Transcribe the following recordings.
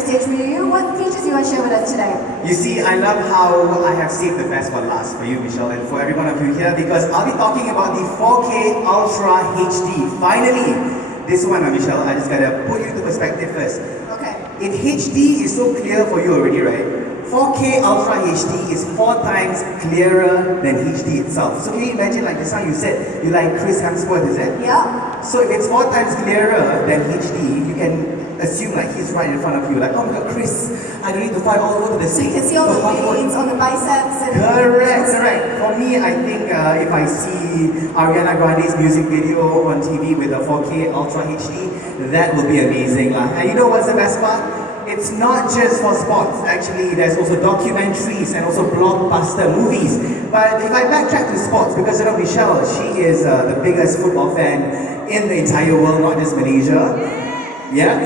Astro stage review. What features you want to share with us today? You see, I love how I have saved the best for last for you, Michelle, and for every one of you here, because I'll be talking about the 4K Ultra HD. Finally, this one, Michelle, I just gotta put you into perspective first. Okay. If HD is so clear for you already, right? 4K Ultra HD is 4 times clearer than HD itself. So can you imagine, like just now you said, you like Chris Hemsworth, is it? Yeah. So if it's 4 times clearer than HD, you can assume like he's right in front of you. Like, oh my god, Chris, I don't need to fly all over to the So you city. can see all the veins on the biceps. And Correct. For me, I think if I see Ariana Grande's music video on TV with a 4K Ultra HD, that will be amazing. And you know what's the best part? It's not just for sports. Actually, there's also documentaries and also blockbuster movies. But if I backtrack to sports, because you know Michelle, she is the biggest football fan in the entire world, not just Malaysia. Yeah,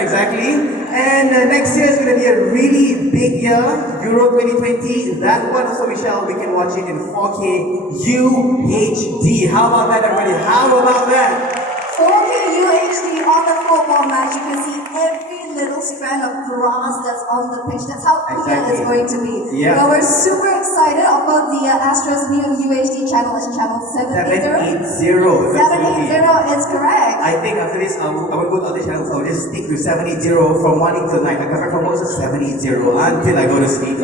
exactly. And next year is going to be a really big year, Euro 2020. That one also, Michelle, we can watch it in 4K UHD. How about that, everybody? How about that? 4K UHD on the football match. You can see every little strand of grass that's on the pitch. That's how clear Exactly. it's going to be. Yeah. But we're super excited about the Astro's new UHD channel. It's channel 780. 780. 780 is correct. I think after this, I will go to other channels. I will just stick to 780 from morning till night. I come back from work to 780 until I go to sleep.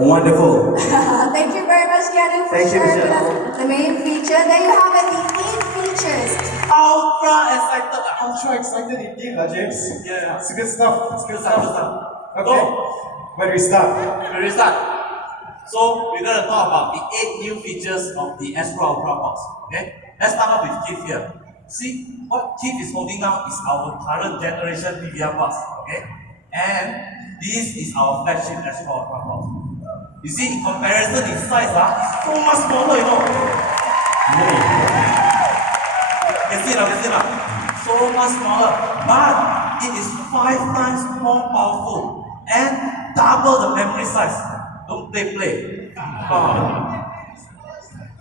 Wonderful. Thank you very much, Keanu, for Thank you, sharing with Michelle. us the main feature. There you have it, the 8 features. Ultra excited indeed, James. Yeah. It's good stuff. It's good stuff. Okay. So, Where do we start? we start. So, we're going to talk about the 8 new features of the Astro Ultra box. Okay? Let's start off with Keith here. See, what Keith is holding now is our current generation PVR box. Okay? And this is our flagship Astro Ultra box. You see, in comparison, in size, it's so much smaller, you know. Can see now. So much smaller, but it is 5 times more powerful and double the memory size. Don't play.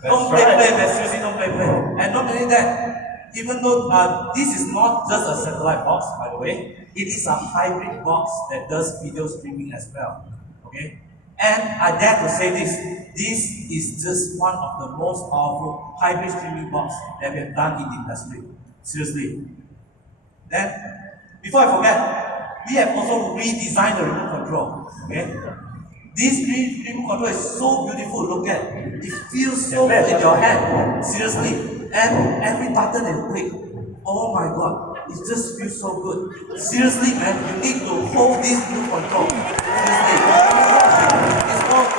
Don't play, man. Seriously, don't play. And not only that, even though this is not just a satellite box, by the way, it is a hybrid box that does video streaming as well. Okay? And I dare to say this is just one of the most powerful hybrid streaming box that we have done in the industry. Seriously. Then, before I forget, we have also redesigned the remote control. Okay? This remote control is so beautiful, look at it. It feels so good in your hand. Seriously. And every button and click. Oh my god, it just feels so good. Seriously, man, you need to hold this remote control. Seriously. It's one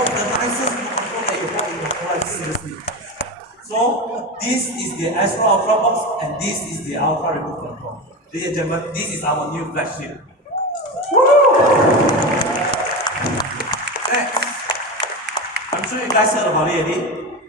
of the nicest remote control that you have in your life. Seriously. So, this is the Astro Ultra box and this is the Ultra remote control. Ladies and gentlemen, this is our new flagship. Next, I'm sure you guys heard about it already.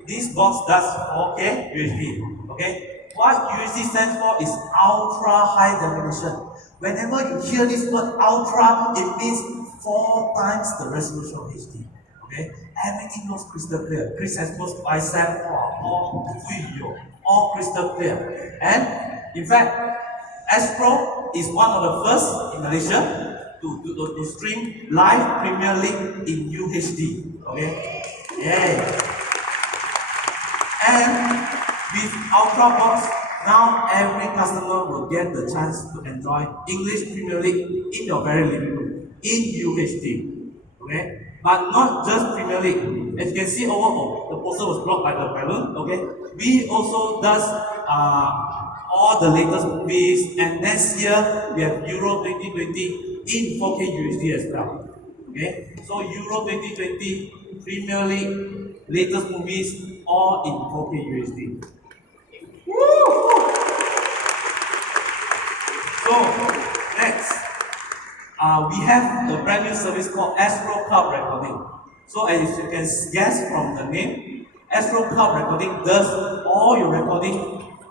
This box does 4K UHD. Okay? What UHD stands for is Ultra High Definition. Whenever you hear this word Ultra, it means 4 times the resolution of HD. Okay? Everything looks crystal clear. Chris has close bicep, all crystal clear. And in fact, Astro is one of the first in Malaysia to stream live Premier League in UHD. Okay? Yay! And with Ultra Box, now every customer will get the chance to enjoy English Premier League in your very living room in UHD. Okay? But not just Premier League. As you can see over, the poster was blocked by the balloon. Okay? We also does all the latest movies, and next year we have Euro 2020 in 4K UHD as well. Okay? So Euro 2020, Premier League, latest movies, all in 4K UHD. So, next, we have a brand new service called Astro Cloud Recording. So, as you can guess from the name, Astro Cloud Recording does all your recording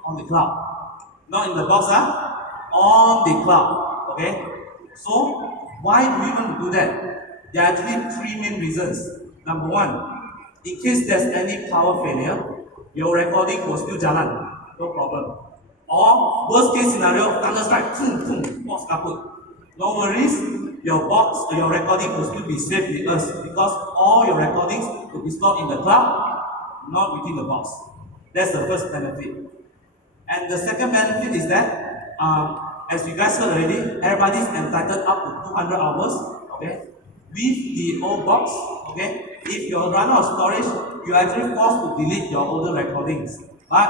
on the cloud. Not in the box, on the cloud. Okay? So, why do we want to do that? There are actually 3 main reasons. Number 1, in case there's any power failure, your recording will still jalan, no problem. Or worst case scenario, thunderstrike, box kaput. No worries, your box, your recording will still be safe with us because all your recordings will be stored in the cloud, not within the box. That's the first benefit. And the second benefit is that, as you guys heard already, everybody's entitled up to 200 hours, okay? With the old box, okay? If you run out of storage, you are actually forced to delete your older recordings. But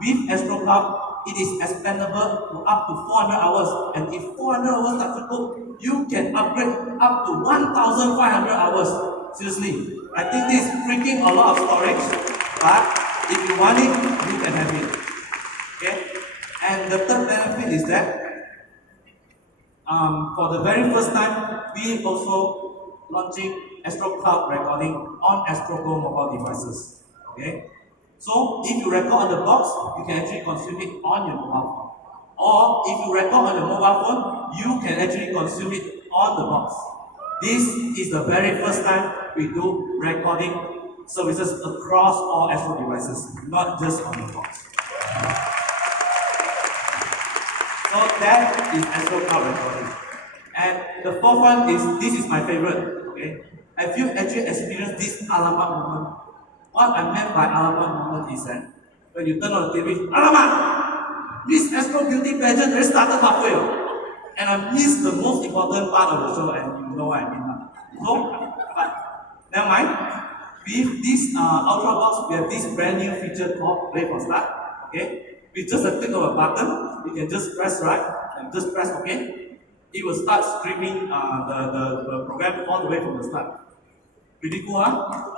with Astro Cloud, it is expandable to up to 400 hours. And if 400 hours touch a book, you can upgrade up to 1,500 hours. Seriously, I think this is freaking a lot of storage, but if you want it, you can have it. Okay? And the third benefit is that for the very first time, we also launching Astro Cloud recording on Astro Go mobile devices. Okay? So if you record on the box, you can actually consume it on your mobile phone. Or if you record on the mobile phone, you can actually consume it on the box. This is the very first time we do recording services across all Astro devices, not just on the box. So that is Astro Cloud recording. And the fourth one is, this is my favorite, okay? Have you actually experienced this alamak moment? What I meant by alamak moment is that when you turn on the TV, alamak! This Astro beauty pageant already started halfway. And I missed the most important part of the show, and you know what I mean. So, but never mind. With this Ultra Box, we have this brand new feature called Play for Start, okay? With just a click of a button, you can just press right and just press OK. It will start streaming the program all the way from the start. Pretty cool, huh?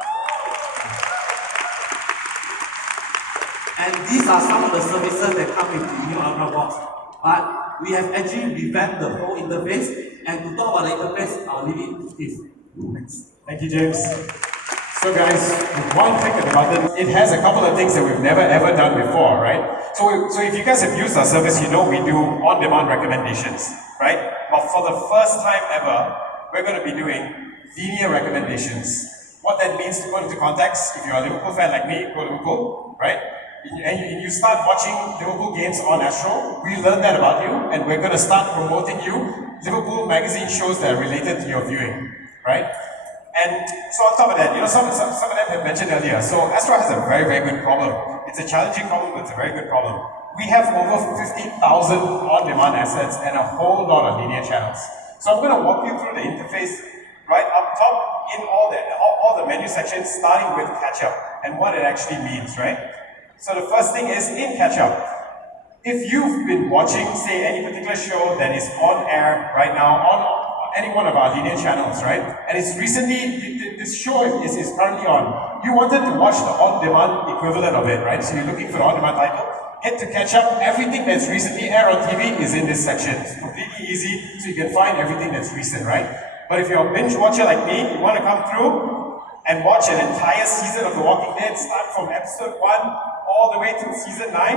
And these are some of the services that come with the new Ultra Box. But we have actually revamped the whole interface. And to talk about the interface, I'll leave it to Steve. Thanks. Thank you, James. So guys, with one click of the button, it has a couple of things that we've never ever done before, right? So if you guys have used our service, you know we do on-demand recommendations, right? But for the first time ever, we're going to be doing linear recommendations. What that means, to put into context, if you're a Liverpool fan like me, go Liverpool, right? And you start watching Liverpool games on Astro, we learned that about you, and we're going to start promoting you Liverpool magazine shows that are related to your viewing, right? And so on top of that, you know, some of them have mentioned earlier, so Astro has a very, very good problem. It's a challenging problem, but it's a very good problem. We have over 15,000 on-demand assets and a whole lot of linear channels. So I'm going to walk you through the interface right up top in all the menu sections, starting with catch-up and what it actually means, right? So the first thing is in catch-up. If you've been watching, say, any particular show that is on air right now on any one of our linear channels, right? And it's recently, this show is currently on. You wanted to watch the on-demand equivalent of it, right? So you're looking for the on-demand title, hit to catch up. Everything that's recently aired on TV is in this section. It's completely easy, so you can find everything that's recent, right? But if you're a binge watcher like me, you want to come through and watch an entire season of The Walking Dead, start from episode 1 all the way to season 9,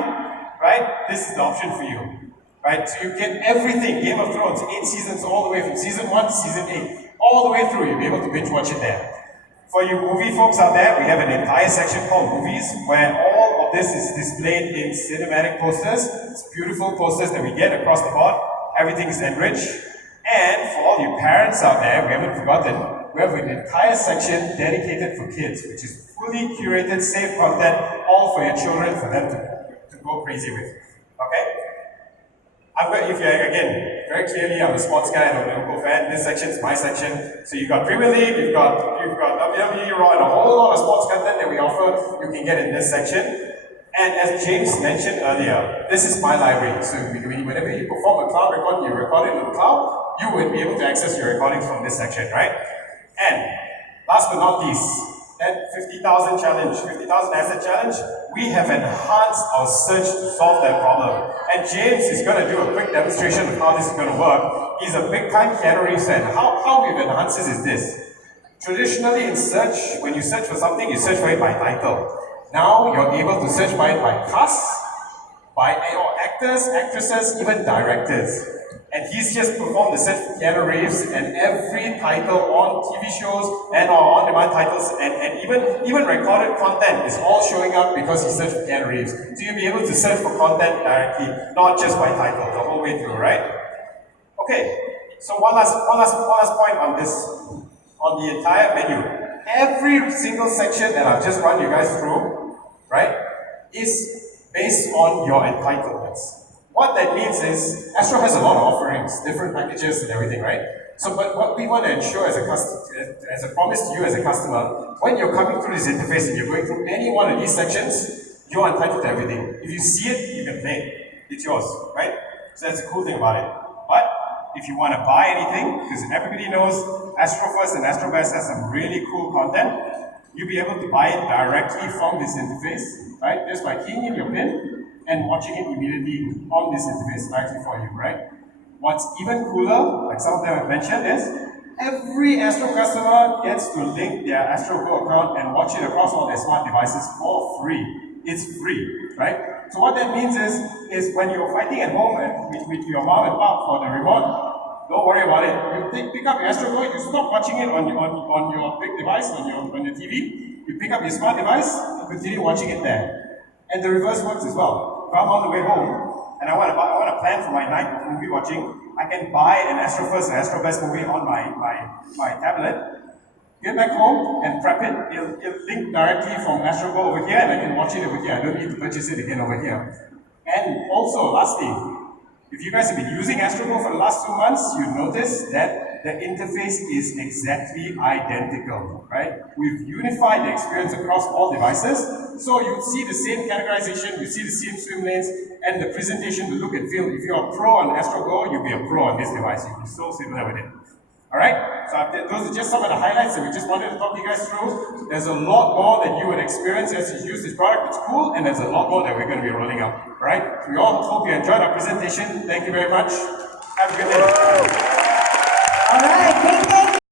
right? This is the option for you. Right, so you get everything, Game of Thrones, 8 seasons all the way from season 1 to season 8, all the way through, you'll be able to binge watch it there. For you movie folks out there, we have an entire section called Movies, where all of this is displayed in cinematic posters. It's beautiful posters that we get across the board, everything is enriched. And for all you parents out there, we haven't forgotten, we have an entire section dedicated for kids, which is fully curated, safe content, all for your children, for them to go crazy with, okay? If you're, again, very clearly, I'm a sports guy and I'm a Liverpool fan. This section is my section. So you've got Premier League, you've got WWE, Raw, and a whole lot of sports content that we offer, you can get in this section. And as James mentioned earlier, this is my library. So whenever you perform a cloud recording, you record it in the cloud, you will be able to access your recordings from this section, right? And last but not least, that 50,000 challenge, 50,000 asset challenge, we have enhanced our search to solve that problem. And James is going to do a quick demonstration of how this is going to work. He's a big time Keanu Reeves fan. How we've enhanced this is this. Traditionally in search, when you search for something, you search for it by title. Now you're able to search by it by cast, by actors, actresses, even directors. And he's just performed the search for Keanu Reeves, and every title on TV shows and on-demand titles and even recorded content is all showing up because he searched for Keanu Reeves. So you'll be able to search for content directly, not just by title, the whole way through, right? Okay, So one last point on this, on the entire menu. Every single section that I've just run you guys through, right, is based on your entitlements. What that means is, Astro has a lot of offerings, different packages and everything, right? So, but what we want to ensure as a promise to you as a customer, when you're coming through this interface and you're going through any one of these sections, you're entitled to everything. If you see it, you can play it. It's yours, right? So that's the cool thing about it. But if you want to buy anything, because everybody knows Astro First and Astro Best has some really cool content, you'll be able to buy it directly from this interface, right? Just by keying in your PIN and watching it immediately on this interface directly for you, right? What's even cooler, like some of them have mentioned, is every Astro customer gets to link their Astro Go account and watch it across all their smart devices for free. It's free, right? So what that means is when you're fighting at home with your mom and pop for the remote, don't worry about it. You pick up your Astro Go, you stop watching it on your big device, on your TV, you pick up your smart device and continue watching it there. And the reverse works as well. If I'm on the way home and I want to plan for my night of movie watching, I can buy an Astro First and Astro Best movie on my tablet, get back home and prep it. It'll link directly from Astro Go over here and I can watch it over here. I don't need to purchase it again over here. And also, lastly, if you guys have been using Astro Go for the last 2 months, you notice that the interface is exactly identical, right? We've unified the experience across all devices, so you see the same categorization, you see the same swim lanes, and the presentation, the look and feel. If you're a pro on Astro Go, you'll be a pro on this device. You'll be so similar with it. Alright, so those are just some of the highlights that we just wanted to talk you guys through. There's a lot more that you would experience as you use this product. It's cool, and there's a lot more that we're going to be rolling out. Alright, we all hope you enjoyed our presentation. Thank you very much. Have a good day.